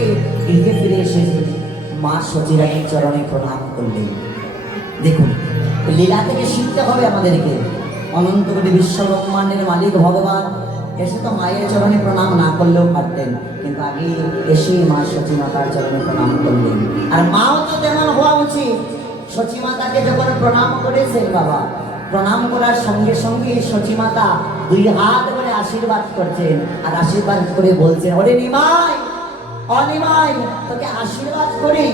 থেকে গৃহে ফিরে এসে মা সতীরানীর চরণে প্রণাম করলেন। দেখুন, লীলা থেকে শিখতে হবে আমাদেরকে। অনন্ত কোটি বিশ্ব ব্রহ্মাণ্ডের মালিক ভগবান এসে তো মায়ের চরণে প্রণাম না করলেও পারতেন, কিন্তু আগে এসে মা সতী মাতার চরণে প্রণাম করলেন। আর মাও তো তেমন হওয়া উচিত। সতী মাতাকে যখন প্রণাম করেছেন বাবা, প্রণাম করার সঙ্গে সঙ্গে সতী মাতা দুই হাত করে আশীর্বাদ করছেন, আর আশীর্বাদ করে বলছেন, ওরে নিমাই, অনিমাই, তোকে আশীর্বাদ করি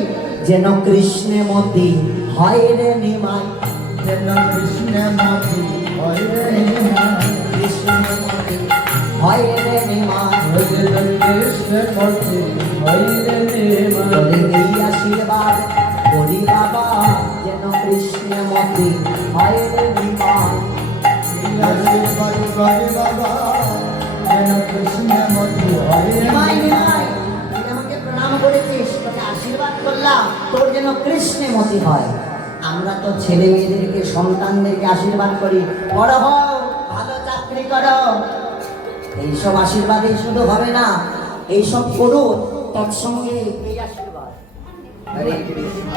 যেন কৃষ্ণে মতি হয় রে নিমাই, যেন কৃষ্ণে মতি হয় রে নিমাই, কৃষ্ণে মতি হয় রে নিমাই, কৃষ্ণে মতি হয় রে নিমাই। তোদের এই আশীর্বাদ করি বাবা যেন কৃষ্ণে মতি হয় রে নিমাই। আশীর্বাদ করে বাবা যেন কৃষ্ণে মতি হয় রে নিমাই, নিমাই। নিমাই, তুই আমাকে প্রণাম করেছিস, তোকে আশীর্বাদ করলাম তোর যেন কৃষ্ণে মতি হয়। আমরা তো ছেলে মেয়েদেরকে, সন্তানদেরকে আশীর্বাদ করি, বড় হও, ভালো চাকরি করো। এইসব আশীর্বাদই শুধু হবে না, এইসব করুন তৎসঙ্গে এই আশীর্বাদ। হরে কৃষ্ণ,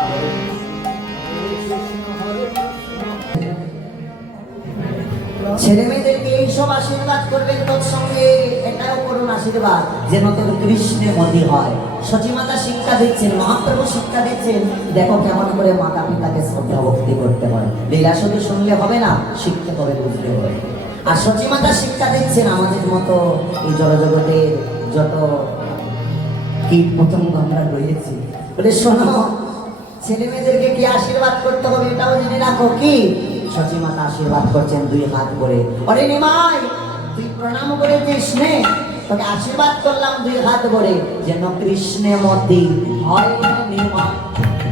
ছেলে মেয়েদেরকে এইসব আশীর্বাদ করবেন, তৎসঙ্গে এটাও করুন আশীর্বাদ যেন তোর কৃষ্ণে মতি হয়। সতী মাতা শিক্ষা দিচ্ছেন, মহাপ্রভু শিক্ষা দিচ্ছেন, দেখো কেমন করে মাতা পিতাকে শ্রদ্ধা ভক্তি করতে হয়। লীলা শুধু শুনলে হবে না, শিখতে হবে, বুঝতে হবে। আর সতী মাতা শিক্ষা দিচ্ছেন আমাদের মতো এই জড়জগতের যত কীট পতঙ্গ আমরা রয়েছি, বলে শোনো, ছেলে মেয়েদেরকে কি আশীর্বাদ করতে হবে এটাও জেনে রাখো। কি সতী মাতা আশীর্বাদ করছেন দুই হাত করে, অরে নিমাই, তুই প্রণাম করেছিস নে, তোকে আশীর্বাদ করলাম দুই হাত করে যেন কৃষ্ণে মতি হয় রে নিমাই,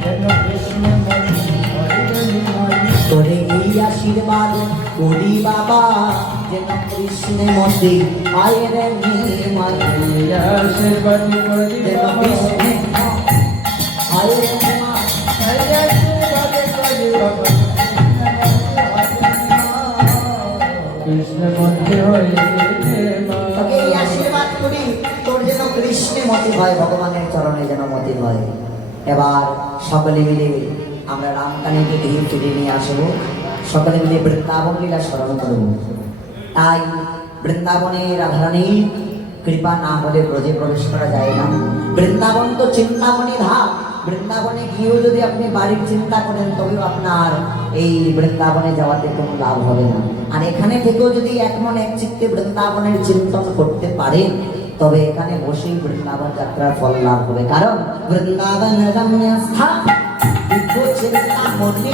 যেন কৃষ্ণে মতি হয় রে নিমাই। তোরে এই আশীর্বাদ করি বাবা যেন কৃষ্ণে মতি হয় রে নিমাই, আশীর্বাদ করে যেন বাবা কৃষ্ণে হয় রে নিমাই। আশীর্বাদ করে বাবা কৃষ্ণ মতি হয় রে নিমাই। তোকে এই আশীর্বাদ করি তোর যেন কৃষ্ণে মতি হয়, ভগবানের চরণে যেন মতি হয়। এবার সকলে মিলে আমরা রামকালীকে গৃহে ফিরে নিয়ে আসবো, সকলে মিলে বৃন্দাবন লীলা স্মরণ করব। তাই বৃন্দাবনে রাধারানীর কৃপা না হলে ব্রজে প্রবেশ করা যায় না। বৃন্দাবন তো চিন্তামণি ধাম, বৃন্দাবনে গিয়েও যদি আপনি বাড়ির চিন্তা করেন তবেও আপনার এই বৃন্দাবনে যাওয়াতে কোনো লাভ হবে না। আর এখানে থেকেও যদি এক মন এক চিত্তে বৃন্দাবনের চিন্তন করতে পারেন তবে এখানে বসেই বৃন্দাবন যাত্রার ফল লাভ হবে। কারণ বৃন্দাবন রম্য স্থান, দিব্য চিন্তামণি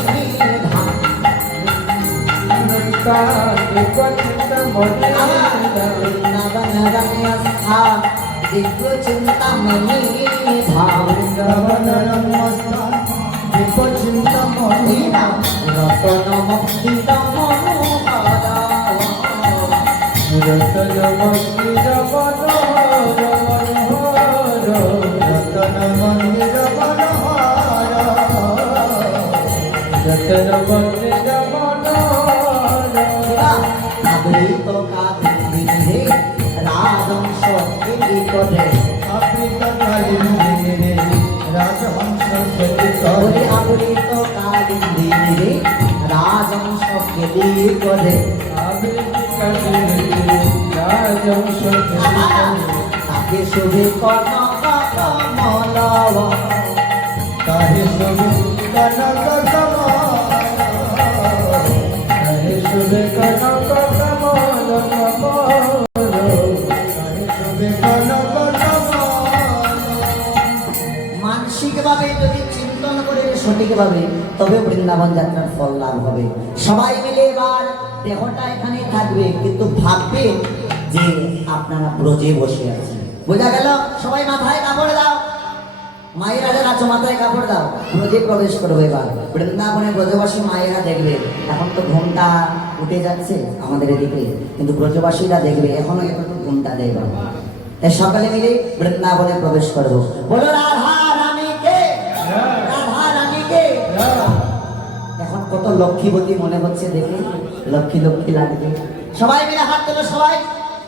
ধাম। বৃন্দাবন রম্য স্থান, দিব্য চিন্তামণি ধাম। চিন্তামণি রতন মুক্তিত মনোহরা, রতন মন্দির মনোহর, রতন মন্দির মনোহর, রতন মন্দির মনোহর। আবৃত কাহিনী রাজংশ কি করে, আবৃত কাহিনী রাজহংস সেটি করে, আবৃত কাহিনী রাজংশ কি করে, আবৃত কাহিনী রাজহংস সেটি করে। তাকে শুভে কনক কমল, তাহে শুভে কনক কমল, তাহে শুভে কনক কমল কমল, তাহে শুভে কনক কমল। মানসিকভাবে যদি চিন্তন করে সঠিকভাবে তবে বৃন্দাবন যাত্রার ফল লাভ হবে। সবাই মিলে এবার দেহটা এখানে থাকবে কিন্তু ভাববে যে আপনারা ব্রজে বসে আছেন। বোঝা গেল? সবাই মাথায় কাপড় দাও, মায়েরা যারা আছো মাথায় কাপড় দাও, ব্রজে প্রবেশ করবো। এবার বৃন্দাবনে ব্রজবাসী মায়েরা দেখবে, এখন তো ঘুমটা উঠে যাচ্ছে আমাদের এদিকে, কিন্তু ব্রজবাসীরা দেখবে এখনো এতটুকু ঘুমটা দেয় বাবা। তাই সকালে মিলে বৃন্দাবনে প্রবেশ করবো। বলো রাধা রানীকে, রাধা রানীকে। এখন কত লক্ষ্মীবতী মনে হচ্ছে দেখে, লক্ষ্মী লক্ষ্মী লাগবে। সবাই মিলে হাত তোলো, সবাই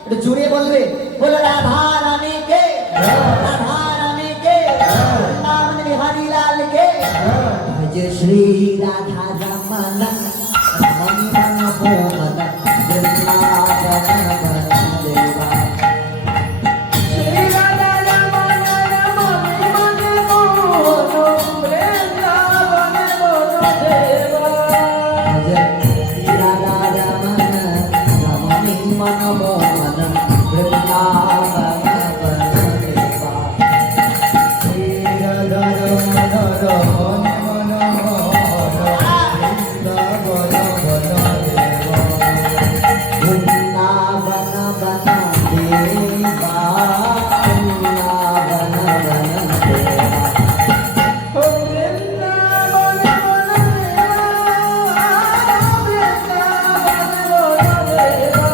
একটু জুড়ে বলবে, বলো রাধা রানীকে, রাধা রানীকে। श्री राधा रमण मन मन मोहन वृंदावन वन देवा श्री राधा रमण रमण मन मोहन वृंदावन वन देवा श्री राधा रमण रमण मन मोहन वृंदावन वन देवा श्री राधा रमण रमण मन मोहन वृंदावन वन देवा वृंदावन वन देवा वृंदावन वन देवा वृंदावन वन देवा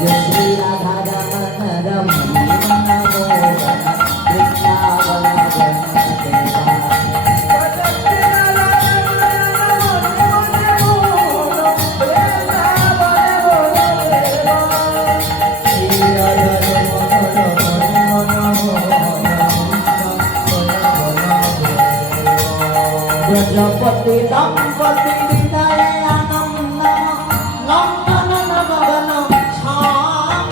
जय श्री राधा रमण रमण मन मोहन वृंदावन वन देवा प्रजापति दंपति विनय आनंद नंदन नवगन छाम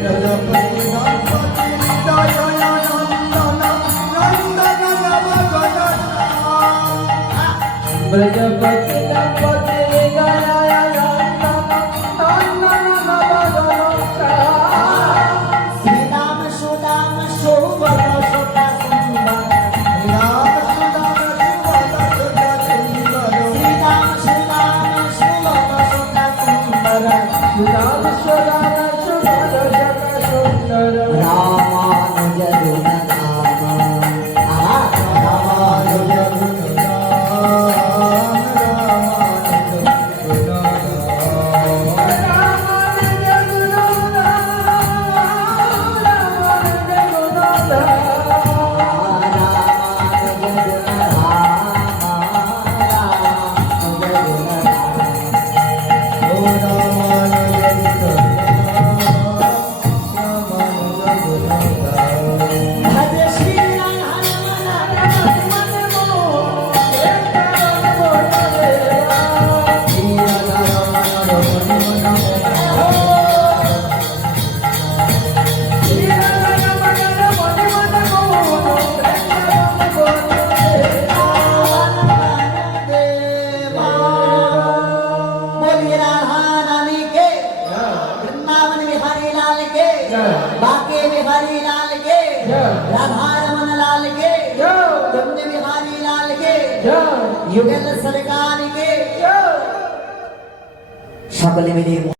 प्रजापति दंपति श्री राम सुदाम शोभन सुता सुंदर श्री राम सुदाम शोभन सुता सुंदर रामानुज गुण धाम रामानुज बाके बिहारी लाल के राधा रमन लाल के कुंज बिहारी लाल के युगल सरकार के সকলে মিলে